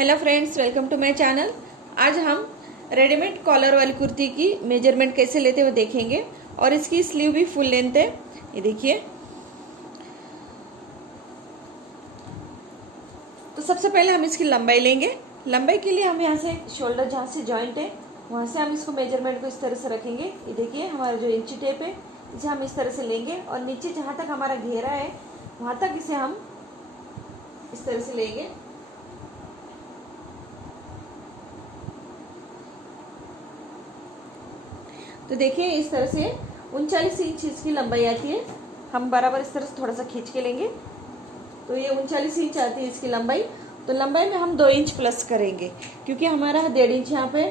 Hello friends, welcome to my channel. आज हम readymade collar वाली कुर्ती की मेजरमेंट कैसे लेते हुए देखेंगे और इसकी स्लीव भी फुल लेंथ है। ये देखिए। तो सबसे पहले हम इसकी लंबाई लेंगे। लंबाई के लिए हम यहाँ से शोल्डर जहाँ से जॉइंट है वहाँ से हम इसको मेजरमेंट को इस तरह से रखेंगे। ये देखिए, हमारा जो इंची टेप है इसे हम इस तरह से लेंगे और नीचे जहाँ तक हमारा घेरा है वहाँ तक इसे हम इस तरह से लेंगे। तो देखिए, इस तरह से 39 इंच इसकी लंबाई आती है। हम बराबर इस तरह से थोड़ा सा खींच के लेंगे तो ये 39 इंच आती है इसकी लंबाई। तो लंबाई में हम 2 इंच प्लस करेंगे क्योंकि हमारा 1.5 इंच यहाँ पे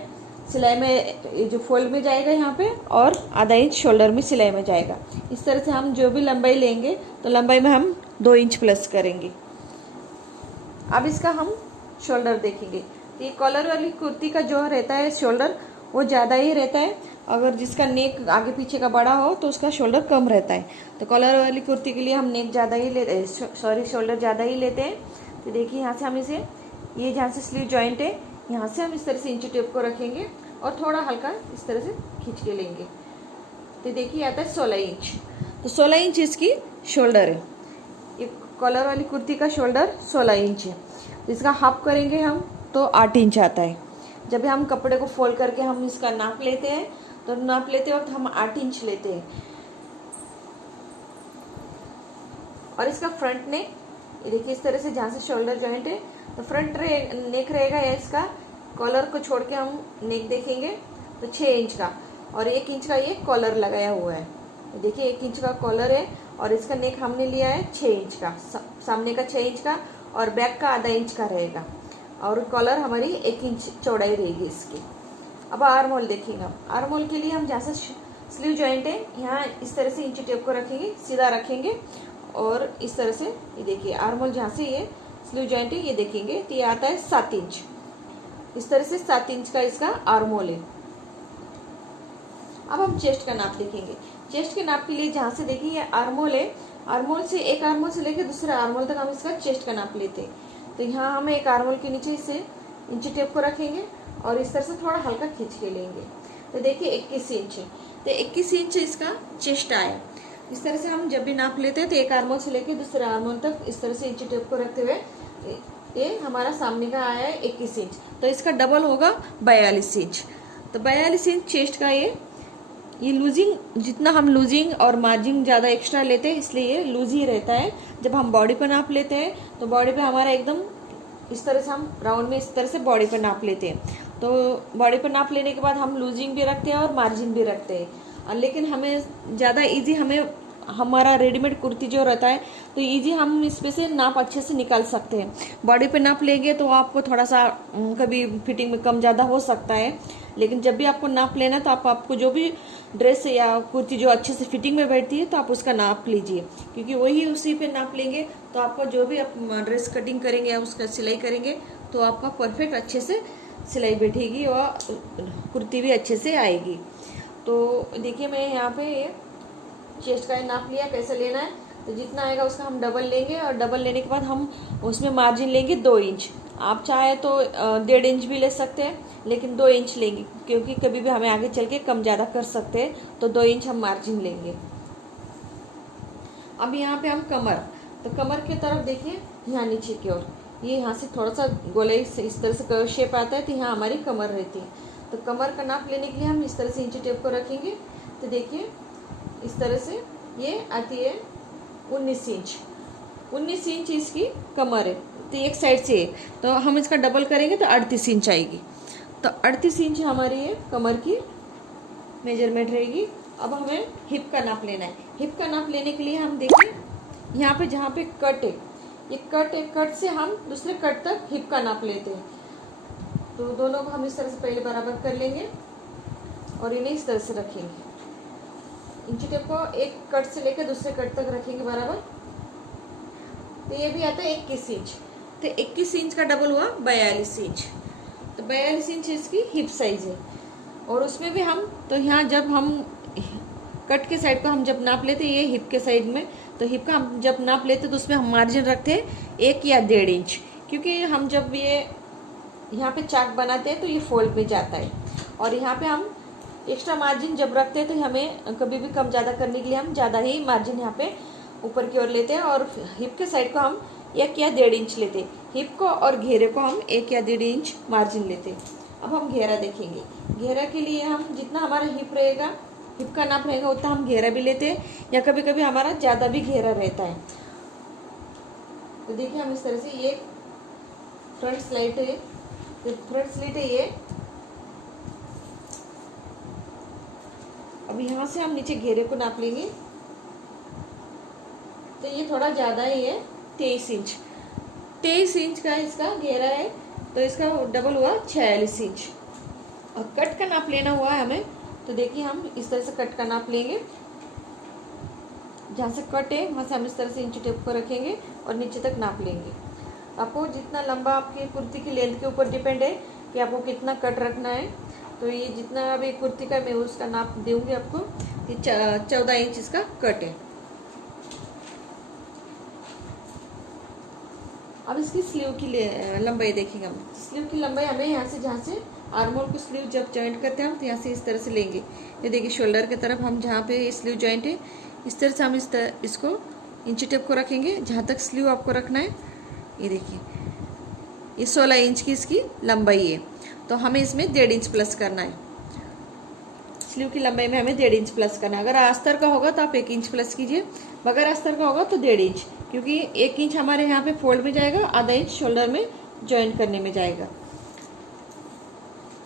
सिलाई में जो फोल्ड में जाएगा यहाँ पे और आधा इंच शोल्डर में सिलाई में जाएगा। इस तरह से हम जो भी लंबाई लेंगे तो लंबाई में हम 2 इंच प्लस करेंगे। अब इसका हम शोल्डर देखेंगे। तो ये कॉलर वाली कुर्ती का जो रहता है शोल्डर वो ज़्यादा ही रहता है। अगर जिसका नेक आगे पीछे का बड़ा हो तो उसका शोल्डर कम रहता है। तो कॉलर वाली कुर्ती के लिए हम नेक ज़्यादा ही लेते शोल्डर ज़्यादा ही लेते हैं। तो देखिए, यहाँ से हम इसे ये जहाँ से स्लीव जॉइंट है यहाँ से हम इस तरह से इंची टेप को रखेंगे और थोड़ा हल्का इस तरह से खींच के लेंगे। तो देखिए, आता है 16 इंच। तो 16 इंच इसकी शोल्डर है। ये कॉलर वाली कुर्ती का शोल्डर 16 इंच है। तो इसका हाफ करेंगे हम तो 8 इंच आता है। जब हम कपड़े को फोल्ड करके हम इसका नाप लेते हैं तो नाप लेते वक्त हम 8 इंच लेते हैं। और इसका फ्रंट नेक ये देखिए, इस तरह से जहाँ से शोल्डर जॉइंट है तो फ्रंट नेक रहेगा या इसका कॉलर को छोड़ के हम नेक देखेंगे तो 6 इंच का और 1 इंच का ये कॉलर लगाया हुआ है। तो देखिए, 1 इंच का कॉलर है और इसका नेक हमने लिया है 6 इंच का, सामने का 6 इंच का और बैक का आधा इंच का रहेगा और कॉलर हमारी 1 इंच चौड़ाई रहेगी इसकी। अब आर्म होल देखेंगे। आर्म होल के लिए हम जहाँ से स्लीव जॉइंट है यहाँ इस तरह से इंची टेप को रखेंगे, सीधा रखेंगे और इस तरह से ये देखिए आर्म होल जहाँ से ये स्लीव जॉइंट है ये देखेंगे तो ये आता है 7 इंच। इस तरह से 7 इंच का इसका आर्म होल है। अब हम चेस्ट का नाप देखेंगे। चेस्ट के नाप के लिए जहाँ से देखिए ये आर्म होल है, आर्म होल से एक आर्म होल से लेकर दूसरे आर्म होल तक हम इसका चेस्ट का नाप लेते हैं। तो यहाँ हम एक आर्म होल के नीचे इसे इंची टेप को रखेंगे और इस तरह से थोड़ा हल्का खींच के लेंगे। तो देखिए 21 इंच है। तो 21 इंच इसका चेस्ट आया। इस तरह से हम जब भी नाप लेते हैं तो एक आर्म होल से लेकर दूसरे आर्म होल तक इस तरह से इंची टेप को रखते हुए ये हमारा सामने का आया है 21 इंच। तो इसका डबल होगा 42 इंच। तो 42 इंच चेस्ट का ये लूजिंग, जितना हम लूजिंग और मार्जिन ज़्यादा एक्स्ट्रा लेते हैं इसलिए ये लूज ही रहता है। जब हम बॉडी पर नाप लेते हैं तो बॉडी पे हमारा एकदम इस तरह से हम राउंड में इस तरह से बॉडी पर नाप लेते हैं। तो बॉडी पर नाप लेने के बाद हम लूजिंग भी रखते हैं और मार्जिन भी रखते हैं। लेकिन हमें ज़्यादा इजी हमारा रेडीमेड कुर्ती जो रहता है तो इजी हम इसमें से नाप अच्छे से निकाल सकते हैं। बॉडी पे नाप लेंगे तो आपको थोड़ा सा कभी फिटिंग में कम ज़्यादा हो सकता है, लेकिन जब भी आपको नाप लेना तो आपको जो भी ड्रेस या कुर्ती जो अच्छे से फिटिंग में बैठती है तो आप उसका नाप लीजिए, क्योंकि वही उसी पे नाप लेंगे तो आपको जो भी आप ड्रेस कटिंग करेंगे या उसका सिलाई करेंगे तो आपका परफेक्ट अच्छे से सिलाई बैठेगी और कुर्ती भी अच्छे से आएगी। तो देखिए, मैं यहाँ पे चेस्ट का नाप लिया। कैसे लेना है तो जितना आएगा उसका हम डबल लेंगे और डबल लेने के बाद हम उसमें मार्जिन लेंगे 2 इंच। आप चाहे तो 1.5 इंच भी ले सकते हैं, लेकिन 2 इंच लेंगे क्योंकि कभी भी हमें आगे चल के कम ज़्यादा कर सकते हैं। तो 2 इंच हम मार्जिन लेंगे। अब यहाँ पे हम तो कमर की तरफ देखिए, यहाँ नीचे की ओर ये यहाँ से थोड़ा सा गोलाई से इस तरह से कर्व शेप आता है तो यहाँ हमारी कमर रहती है। तो कमर का नाप लेने के लिए हम इस तरह से इंची टेप को रखेंगे। तो देखिए, इस तरह से ये आती है 19 इंच। 19 इंच इसकी कमर है। तो एक साइड से तो हम इसका डबल करेंगे तो 38 इंच आएगी। तो 38 इंच हमारी ये कमर की मेजरमेंट रहेगी। अब हमें हिप का नाप लेना है। हिप का नाप लेने के लिए हम देखिए यहाँ पे जहाँ पे कट है ये कट है, कट से हम दूसरे कट तक हिप का नाप लेते हैं। तो दोनों को हम इस तरह से पहले बराबर कर लेंगे और इन्हें इस तरह से रखेंगे। इंची टेप को एक कट से लेकर दूसरे कट तक रखेंगे बराबर। तो ये भी आता है 21 इंच। तो 21 इंच का डबल हुआ 42 इंच। तो 42 इंच इसकी हिप साइज है। और उसमें भी हम तो यहाँ जब हम कट के साइड को हम जब नाप लेते ये हिप के साइड में, तो हिप का हम जब नाप लेते तो उसमें हम मार्जिन रखते हैं 1 या 1.5 इंच, क्योंकि हम जब ये यहाँ पे चाक बनाते हैं तो ये फोल्ड में जाता है। और यहाँ पे हम एक्स्ट्रा मार्जिन जब रखते हैं तो हमें कभी भी कम ज़्यादा करने के लिए हम ज़्यादा ही मार्जिन यहाँ पे ऊपर की ओर लेते हैं। और हिप के साइड को हम 1 या 1.5 इंच लेते हैं। हिप को और घेरे को हम 1 या 1.5 इंच मार्जिन लेते हैं। अब हम घेरा देखेंगे। घेरा के लिए हम जितना हमारा हिप रहेगा, हिप का नाप रहेगा, उतना हम घेरा भी लेते हैं, या कभी कभी हमारा ज़्यादा भी घेरा रहता है। तो देखिए हम इस तरह से, ये फ्रंट स्लिट है, फ्रंट स्लिट है ये। अब यहाँ से हम नीचे घेरे को नाप लेंगे। तो ये थोड़ा ज़्यादा ही है, 23 इंच। 23 इंच का इसका घेरा है, तो इसका डबल हुआ 46 इंच। और कट का नाप लेना हुआ है हमें, तो देखिए हम इस तरह से कट का नाप लेंगे। जहाँ से कट है वहाँ से हम इस तरह से इंची टेप को रखेंगे और नीचे तक नाप लेंगे। आपको जितना लंबा आपकी कुर्ती की लेंथ के ऊपर डिपेंड है कि आपको कितना कट रखना है। तो ये जितना अभी कुर्ती का मैं उसका नाप दूंगी आपको, ये 14 इंच इसका कट है। अब इसकी स्लीव की लंबाई देखेंगे हम। स्लीव की लंबाई हमें यहाँ से, जहाँ से आर्मोल को स्लीव जब जॉइंट करते हैं हम, तो यहाँ से इस तरह से लेंगे। ये देखिए शोल्डर की तरफ हम जहाँ पे स्लीव जॉइंट है, इस तरह से हम इसको इंची टेप को रखेंगे जहाँ तक स्लीव आपको रखना है। ये देखिए ये 16 इंच की इसकी लंबाई है, तो हमें इसमें 1.5 इंच प्लस करना है। स्लीव की लंबाई में हमें 1.5 इंच प्लस करना है। अगर अस्तर का होगा तो आप 1 इंच प्लस कीजिए, बगैर अस्तर का होगा तो 1.5 इंच, क्योंकि 1 इंच हमारे यहाँ पे फोल्ड में जाएगा, आधा इंच शोल्डर में ज्वाइन करने में जाएगा।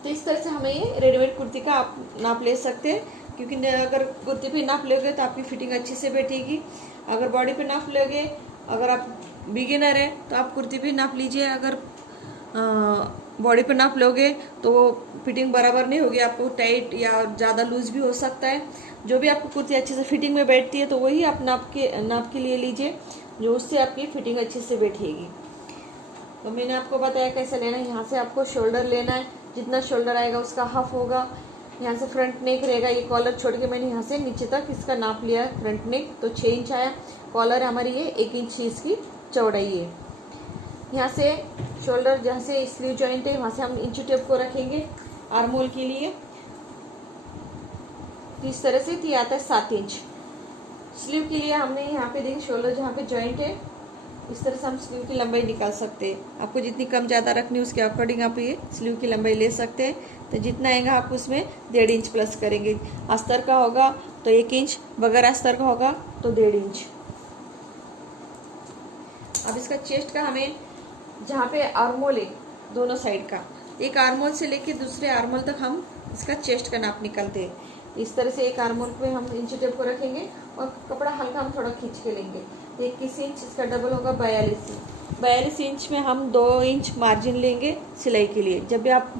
तो इस तरह से हमें ये रेडीमेड कुर्ती का आप नाप ले सकते हैं, क्योंकि अगर कुर्ती पे नाप लोगे तो आपकी फिटिंग अच्छे से बैठेगी। अगर बॉडी पे नाप लोगे, अगर आप बिगिनर है तो आप कुर्ती पे नाप लीजिए। अगर बॉडी पे नाप लोगे तो वो फिटिंग बराबर नहीं होगी, आपको टाइट या ज़्यादा लूज भी हो सकता है। जो भी आपको कुर्ती अच्छे से फिटिंग में बैठती है तो वही आप नाप के लिए लीजिए, जो उससे आपकी फिटिंग अच्छे से बैठेगी। तो मैंने आपको बताया कैसे लेना है। यहाँ से आपको शोल्डर लेना है, जितना शोल्डर आएगा उसका हाफ होगा। यहाँ से फ्रंट नेक रहेगा, ये कॉलर छोड़ के मैंने यहाँ से नीचे तक इसका नाप लिया है। फ्रंट नेक तो 6 इंच आया, कॉलर हमारी ये 1 इंच इसकी चौड़ाई है। यहाँ से शोल्डर जहाँ से स्लीव जॉइंट है वहाँ से हम इंची टेप को रखेंगे आर्मोल के लिए। तो इस तरह से ये आता है 7 इंच। स्लीव के लिए हमने यहाँ पे देखिए शोल्डर जहाँ पे जॉइंट है, इस तरह से हम स्लीव की लंबाई निकाल सकते हैं। आपको जितनी कम ज़्यादा रखनी है उसके अकॉर्डिंग आप ये स्लीव की लंबाई ले सकते हैं। तो जितना आएगा आप उसमें 1.5 इंच प्लस करेंगे। अस्तर का होगा तो 1 इंच, बगैर अस्तर का होगा तो 1.5 इंच। अब इसका चेस्ट का हमें जहाँ पे आर्मोल है दोनों साइड का, एक आर्मोल से लेके दूसरे आर्मोल तक हम इसका चेस्ट का नाप निकालते हैं। इस तरह से एक आर्मोल पे हम इंची टेप को रखेंगे और कपड़ा हल्का हम थोड़ा खींच के लेंगे। 21 इंच, इसका डबल होगा 42 इंच। 42 इंच में हम 2 इंच मार्जिन लेंगे सिलाई के लिए। जब भी आप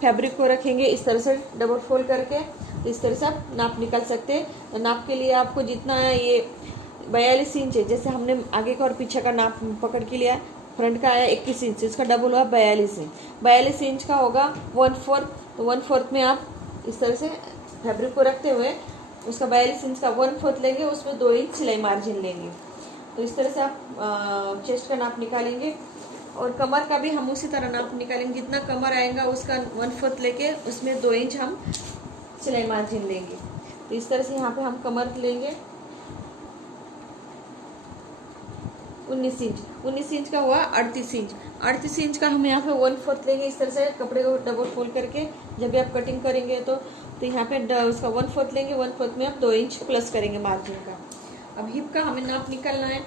फैब्रिक को रखेंगे इस तरह से डबल फोल्ड करके, तो इस तरह से आप नाप निकाल सकते हैं। तो नाप के लिए आपको जितना ये 42 इंच है, जैसे हमने आगे का और पीछे का नाप पकड़ के लिया, फ्रंट का आया 21 इंच, इसका डबल हुआ 42 इंच। 42 इंच का होगा 1/4, तो 1/4 में आप इस तरह से फैब्रिक को रखते हुए उसका 42 इंच का 1/4 लेंगे, उसमें 2 इंच सिलाई मार्जिन लेंगे। तो इस तरह से आप चेस्ट का नाप निकालेंगे। और कमर का भी हम उसी तरह नाप निकालेंगे, जितना कमर आएगा उसका 1/4 लेके उसमें 2 इंच हम सिलाई मार्जिन लेंगे। तो इस तरह से यहाँ पे हम कमर लेंगे 19 इंच। 19 इंच का हुआ 38 इंच। 38 इंच का हम यहाँ पे 1/4 लेंगे। इस तरह से कपड़े को डबल फोल्ड करके जब भी आप कटिंग करेंगे तो यहाँ पे उसका 1/4 लेंगे, 1/4 में आप 2 इंच प्लस करेंगे मार्जिन का। अब हिप का हमें नाप निकालना है।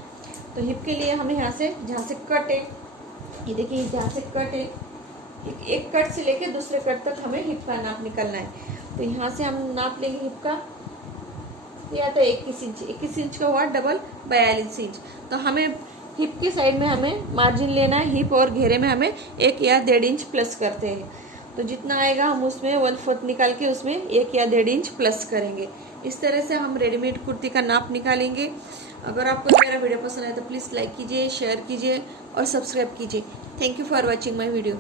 तो हिप के लिए हमें यहाँ से जहाँ से कट है, ये देखिए जहाँ से कट है, एक कट से लेके दूसरे कट तक हमें हिप का नाप निकालना है। तो यहाँ से हम नाप लेंगे हिप का, या तो 21 इंच। 21 इंच का हुआ डबल 42 इंच। तो हमें हिप की साइड में हमें मार्जिन लेना है, हिप और घेरे में हमें 1 या 1.5 इंच प्लस करते हैं। तो जितना आएगा हम उसमें 1/4 निकाल के उसमें 1 या 1.5 इंच प्लस करेंगे। इस तरह से हम रेडीमेड कुर्ती का नाप निकालेंगे। अगर आपको मेरा वीडियो पसंद आए तो प्लीज़ लाइक कीजिए, शेयर कीजिए और सब्सक्राइब कीजिए। Thank you for watching my video.